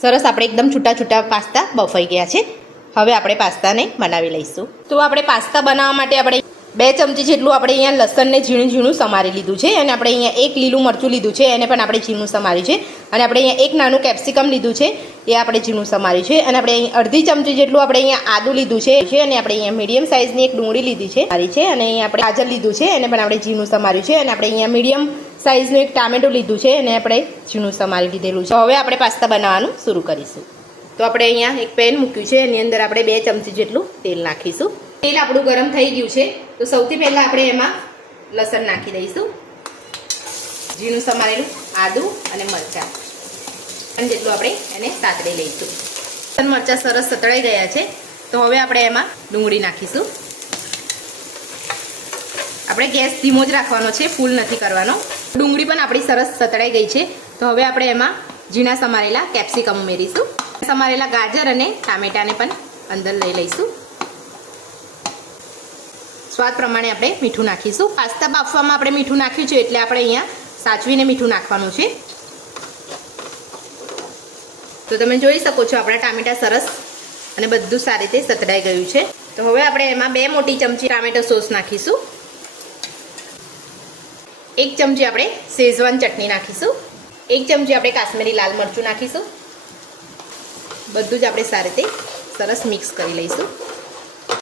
સરસ, આપણે એકદમ છૂટા છૂટા પાસ્તા બફાઈ ગયા છે. હવે આપણે પાસ્તાને બનાવી લઈશું. તો આપણે પાસ્તા બનાવવા માટે આપણે બે ચમચી જેટલું આપણે અહીંયા લસણને ઝીણું ઝીણું સમારી લીધું છે અને આપણે અહીંયા એક લીલું મરચું લીધું છે, એને પણ આપણે ઝીણું સમાર્યું છે. અને આપણે અહીંયા એક નાનું કેપ્સિકમ લીધું છે, એ આપણે ઝીણું સમાર્યું છે. અને આપણે અહીં અડધી ચમચી જેટલું આપણે અહીંયા આદું લીધું છે અને આપણે અહીંયા મીડિયમ સાઇઝની એક ડુંગળી લીધી છે મારી છે. અને અહીંયા આપણે ગાજર લીધું છે, એને પણ આપણે ઝીણું સમાર્યું છે. અને આપણે અહીંયા મીડિયમ સાઇઝનું એક ટામેટું લીધું છે, એને આપણે ઝીણું સમારી લીધેલું છે. હવે આપણે પાસ્તા બનાવવાનું શરૂ કરીશું. તો આપણે અહીંયા એક પેન મૂક્યું છે, એની અંદર આપણે બે ચમચી જેટલું તેલ નાખીશું. તેલ આપણું ગરમ થઈ ગયું છે. તો સૌથી પહેલાં આપણે એમાં લસણ નાખી દઈશું. ઝીણું સમારેલું આદું અને મરચાં. અને જેટલું આપણે એને સાતડી લઈશું. લસણ, મરચાં સરસ સતળાઈ ગયા છે. તો હવે આપણે એમાં ડુંગળી નાખીશું. આપણે ગેસ ધીમો જ રાખવાનો છે, ફૂલ નથી કરવાનો. ડુંગળી પણ આપણી સરસ સતળાઈ ગઈ છે. તો હવે આપણે એમાં ઝીણા સમારેલા કેપ્સિકમ ઉમેરીશું. સમારેલા ગાજર અને ટામેટાને પણ અંદર લઈ લઈશું. સ્વાદ પ્રમાણે આપણે મીઠું નાખીશું. પાસ્તા બાફવામાં આપણે મીઠું નાખ્યું છે એટલે આપણે અહીંયા સાચવીને મીઠું નાખવાનું છે. તો તમે જોઈ શકો છો આપણા ટામેટા સરસ અને બધું સારી રીતે સતડાઈ ગયું છે. તો હવે આપણે એમાં બે મોટી ચમચી ટામેટો સોસ નાખીશું. એક ચમચી આપણે શેઝવાન ચટણી નાખીશું. એક ચમચી આપણે કાશ્મીરી લાલ મરચું નાખીશું. બધું જ આપણે સારી રીતે સરસ મિક્સ કરી લઈશું.